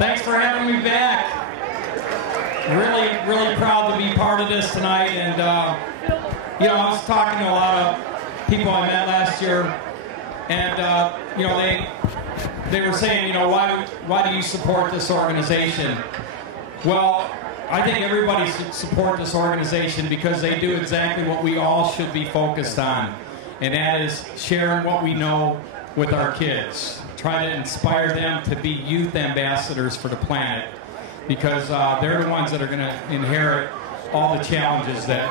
Thanks for having me back. Really proud to be part of this tonight. And, you know, I was talking to a lot of people I met last year, and, you know, they were saying, you know, why do you support this organization? Well, I think everybody should support this organization because they do exactly what we all should be focused on, and that is sharing what we know with our kids. Try to inspire them to be youth ambassadors for the planet, because they're the ones that are going to inherit all the challenges that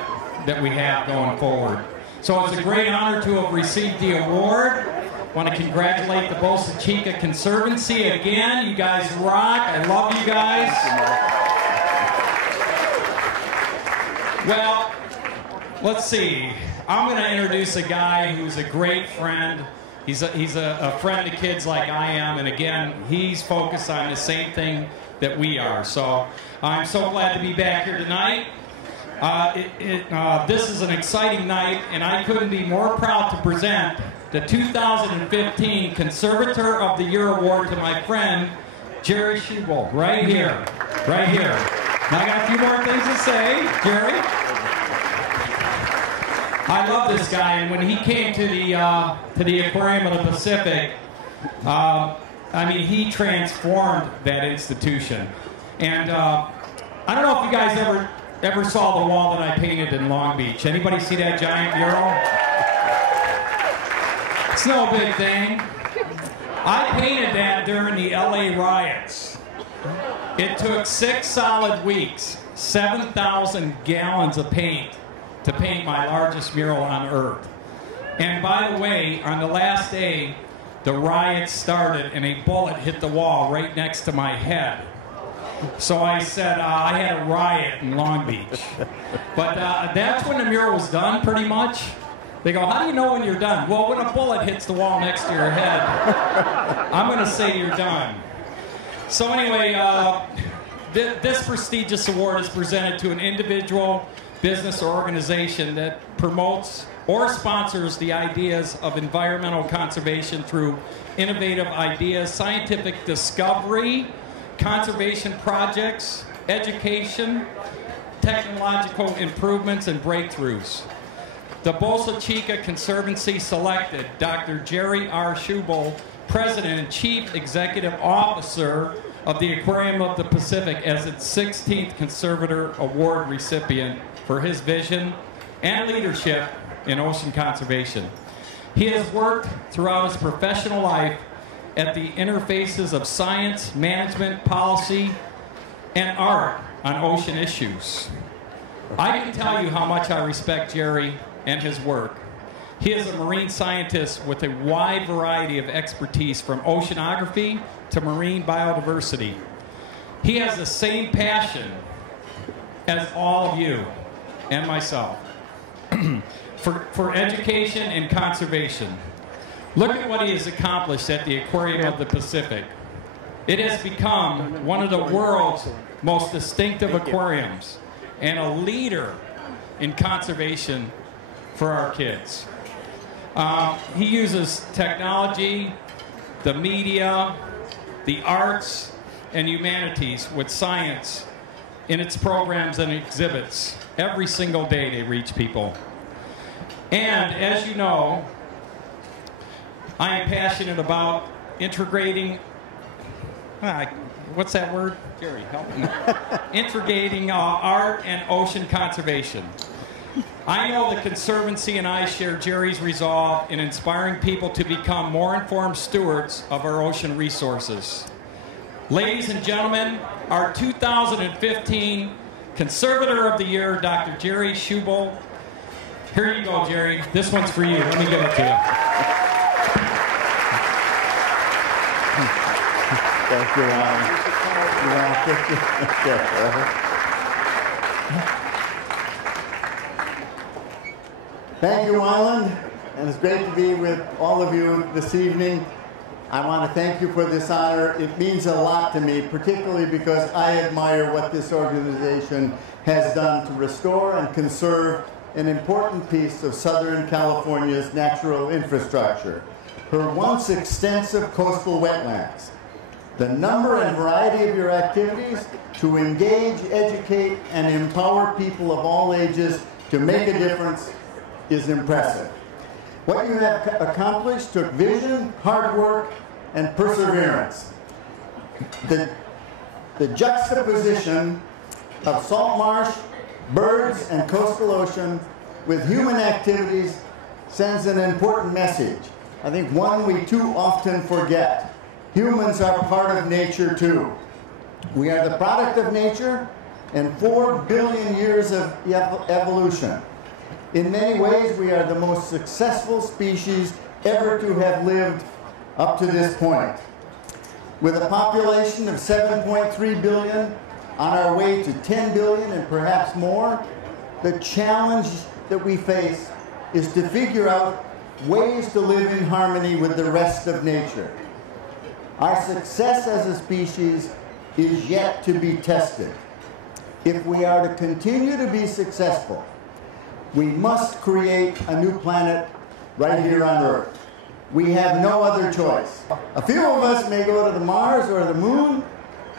we have going forward. So it's a great honor to have received the award. I want to congratulate the Bolsa Chica Conservancy again. You guys rock. I love you guys. Well, let's see. I'm going to introduce a guy who's a great friend. He's a friend to kids like I am, and again, he's focused on the same thing that we are. So I'm so glad to be back here tonight. This is an exciting night, and I couldn't be more proud to present the 2015 Conservator of the Year Award to my friend, Jerry Schubel, right here. Right here. Now I got a few more things to say, Jerry. I love this guy, and when he came to the Aquarium of the Pacific, I mean, he transformed that institution. And I don't know if you guys ever saw the wall that I painted in Long Beach. Anybody see that giant mural? It's no big thing. I painted that during the LA riots. It took 6 solid weeks, 7,000 gallons of paint to paint my largest mural on earth. And by the way, on the last day, the riots started and a bullet hit the wall right next to my head. So I said, I had a riot in Long Beach. But that's when the mural was done, pretty much. They go, how do you know when you're done? Well, when a bullet hits the wall next to your head, I'm going to say you're done. So anyway, this prestigious award is presented to an individual, business, or organization that promotes or sponsors the ideas of environmental conservation through innovative ideas, scientific discovery, conservation projects, education, technological improvements, and breakthroughs. The Bolsa Chica Conservancy selected Dr. Jerry R. Schubel, President and Chief Executive Officer of the Aquarium of the Pacific, as its 16th Conservator Award recipient for his vision and leadership in ocean conservation. He has worked throughout his professional life at the interfaces of science, management, policy, and art on ocean issues. I can tell you how much I respect Jerry and his work. He is a marine scientist with a wide variety of expertise, from oceanography to marine biodiversity. He has the same passion as all of you and myself for education and conservation. Look at what he has accomplished at the Aquarium of the Pacific. It has become one of the world's most distinctive aquariums and a leader in conservation for our kids. He uses technology, the media, the arts, and humanities with science in its programs and exhibits. Every single day they reach people. And as you know, I am passionate about integrating, what's that word? Jerry, help me. Integrating art and ocean conservation. I know the Conservancy and I share Jerry's resolve in inspiring people to become more informed stewards of our ocean resources. Ladies and gentlemen, our 2015 Conservator of the Year, Dr. Jerry Schubel. Here you go, Jerry. This one's for you. Let me give it to you. Thank you, Ron. Thank you, Wyland, and it's great to be with all of you this evening. I want to thank you for this honor. It means a lot to me, particularly because I admire what this organization has done to restore and conserve an important piece of Southern California's natural infrastructure, her once extensive coastal wetlands. The number and variety of your activities to engage, educate, and empower people of all ages to make a difference is impressive. What you have accomplished took vision, hard work, and perseverance. The juxtaposition of salt marsh, birds, and coastal ocean with human activities sends an important message. I think one we too often forget. Humans are part of nature too. We are the product of nature and 4 billion years of evolution. In many ways, we are the most successful species ever to have lived up to this point. With a population of 7.3 billion, on our way to 10 billion and perhaps more, the challenge that we face is to figure out ways to live in harmony with the rest of nature. Our success as a species is yet to be tested. If we are to continue to be successful, we must create a new planet right here on Earth. We have no other choice. A few of us may go to the Mars or the Moon,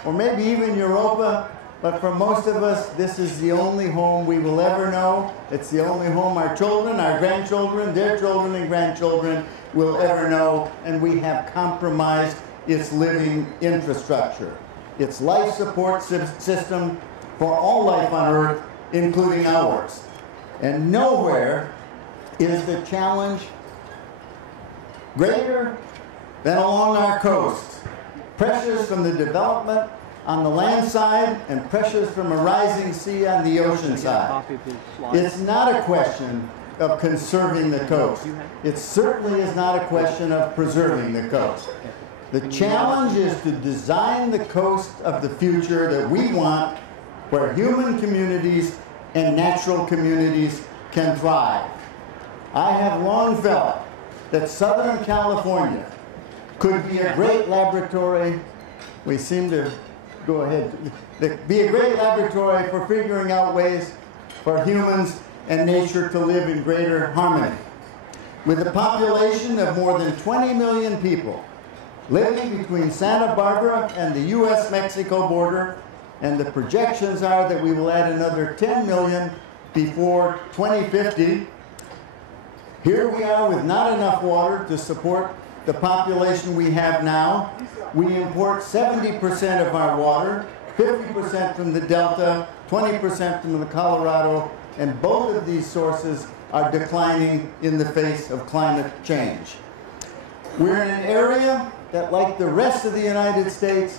or maybe even Europa, but for most of us, this is the only home we will ever know. It's the only home our children, our grandchildren, their children and grandchildren will ever know, and we have compromised its living infrastructure, its life support system for all life on Earth, including ours. And nowhere is the challenge greater than along our coast. Pressures from the development on the land side and pressures from a rising sea on the ocean side. It's not a question of conserving the coast. It certainly is not a question of preserving the coast. The challenge is to design the coast of the future that we want, where human communities and natural communities can thrive. I have long felt that Southern California could be a great laboratory. We seem to go ahead. Be a great laboratory for figuring out ways for humans and nature to live in greater harmony. With a population of more than 20 million people living between Santa Barbara and the U.S.-Mexico border, and the projections are that we will add another 10 million before 2050. Here we are with not enough water to support the population we have now. We import 70% of our water, 50% from the Delta, 20% from the Colorado, and both of these sources are declining in the face of climate change. We're in an area that, like the rest of the United States,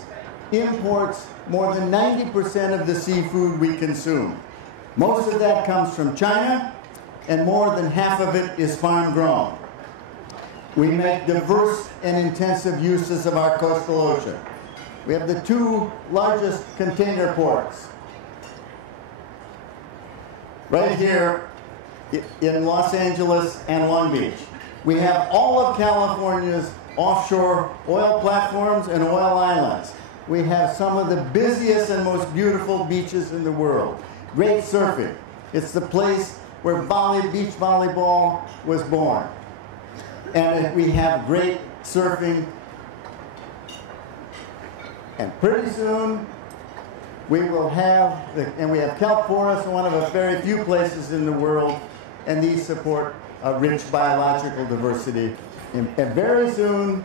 imports more than 90% of the seafood we consume. Most of that comes from China, and more than half of it is farm-grown. We make diverse and intensive uses of our coastal ocean. We have the 2 largest container ports right here in Los Angeles and Long Beach. We have all of California's offshore oil platforms and oil islands. We have some of the busiest and most beautiful beaches in the world. Great surfing. It's the place where beach volleyball was born. And we have great surfing. And pretty soon, we will have, and we have kelp forests, one of the very few places in the world, and these support a rich biological diversity. And very soon,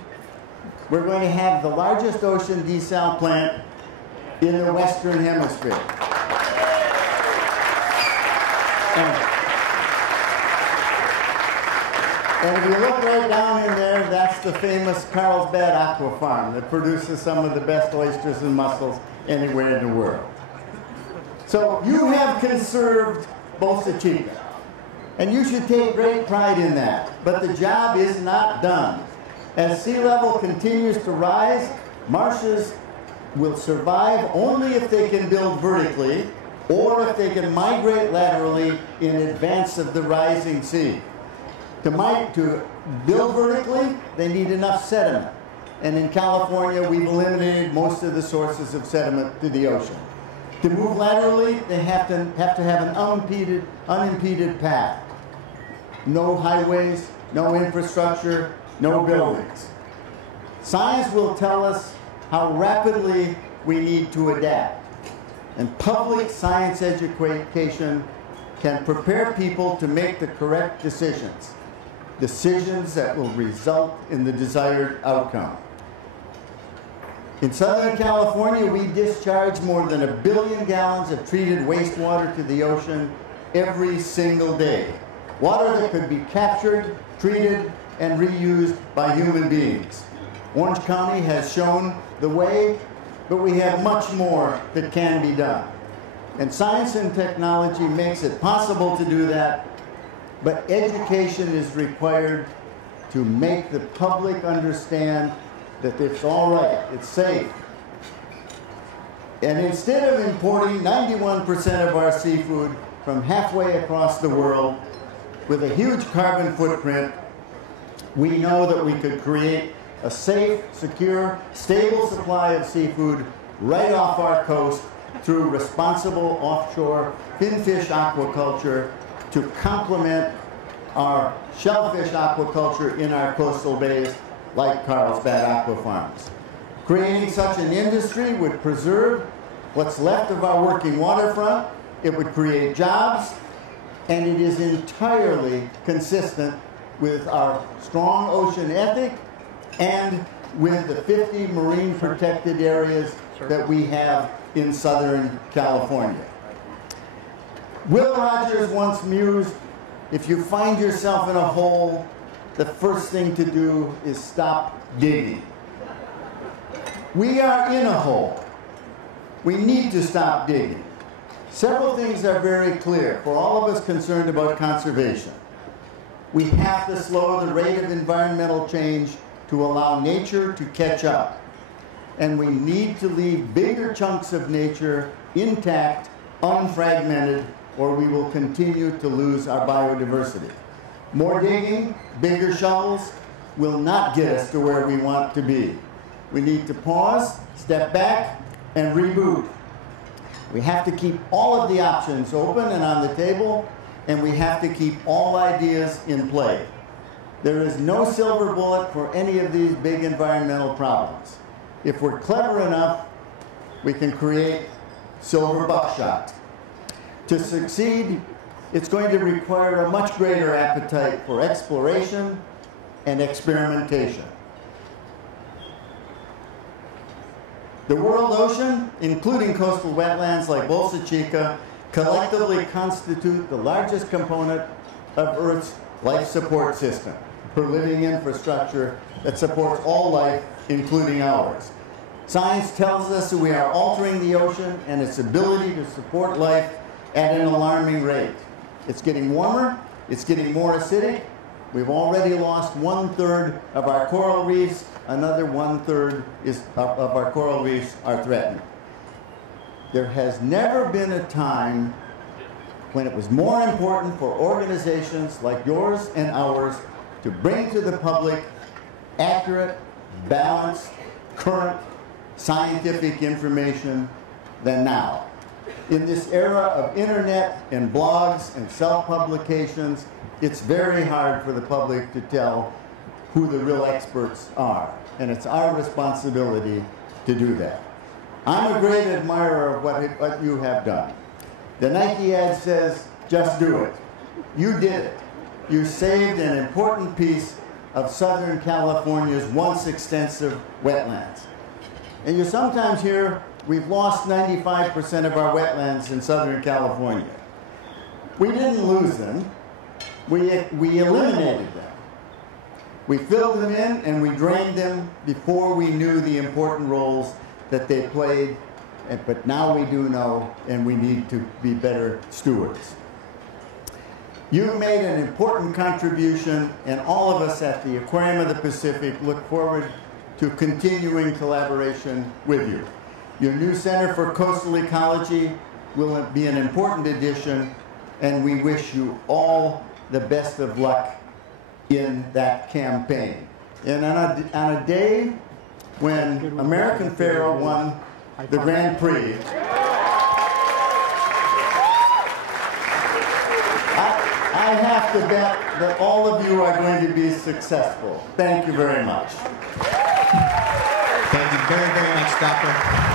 we're going to have the largest ocean desal plant in the Western Hemisphere. And if you look right down in there, that's the famous Carlsbad Aqua Farm that produces some of the best oysters and mussels anywhere in the world. So you have conserved Bolsa Chica, and you should take great pride in that. But the job is not done. As sea level continues to rise, marshes will survive only if they can build vertically or if they can migrate laterally in advance of the rising sea. To build vertically, they need enough sediment. And in California, we've eliminated most of the sources of sediment to the ocean. To move laterally, they have to have an unimpeded path. No highways, no infrastructure, no buildings. Science will tell us how rapidly we need to adapt. And public science education can prepare people to make the correct decisions, decisions that will result in the desired outcome. In Southern California, we discharge more than 1 billion gallons of treated wastewater to the ocean every single day. Water that could be captured, treated, and reused by human beings. Orange County has shown the way, but we have much more that can be done. And science and technology makes it possible to do that, but education is required to make the public understand that it's all right, it's safe. And instead of importing 91% of our seafood from halfway across the world with a huge carbon footprint, we know that we could create a safe, secure, stable supply of seafood right off our coast through responsible offshore finfish aquaculture to complement our shellfish aquaculture in our coastal bays like Carlsbad Aqua Farms. Creating such an industry would preserve what's left of our working waterfront, it would create jobs, and it is entirely consistent with our strong ocean ethic and with the 50 marine protected areas that we have in Southern California. Will Rogers once mused, if you find yourself in a hole, the first thing to do is stop digging. We are in a hole. We need to stop digging. Several things are very clear for all of us concerned about conservation. We have to slow the rate of environmental change to allow nature to catch up. And we need to leave bigger chunks of nature intact, unfragmented, or we will continue to lose our biodiversity. More digging, bigger shovels will not get us to where we want to be. We need to pause, step back, and reboot. We have to keep all of the options open and on the table, and we have to keep all ideas in play. There is no silver bullet for any of these big environmental problems. If we're clever enough, we can create silver buckshot. To succeed, it's going to require a much greater appetite for exploration and experimentation. The world ocean, including coastal wetlands like Bolsa Chica, collectively constitute the largest component of Earth's life support system, for living infrastructure that supports all life, including ours. Science tells us that we are altering the ocean and its ability to support life at an alarming rate. It's getting warmer, it's getting more acidic. We've already lost 1/3 of our coral reefs. Another 1/3 of our coral reefs are threatened. There has never been a time when it was more important for organizations like yours and ours to bring to the public accurate, balanced, current scientific information than now. In this era of internet and blogs and self-publications, it's very hard for the public to tell who the real experts are, and it's our responsibility to do that. I'm a great admirer of what you have done. The Nike ad says, just do it. You did it. You saved an important piece of Southern California's once extensive wetlands. And you sometimes hear, we've lost 95% of our wetlands in Southern California. We didn't lose them. We eliminated them. We filled them in and we drained them before we knew the important roles that they played, but now we do know, and we need to be better stewards. You made an important contribution, and all of us at the Aquarium of the Pacific look forward to continuing collaboration with you. Your new Center for Coastal Ecology will be an important addition, and we wish you all the best of luck in that campaign. And on a day when American Pharoah won the Grand Prix, I have to bet that all of you are going to be successful. Thank you very much. Thank you very, very much. Doctor.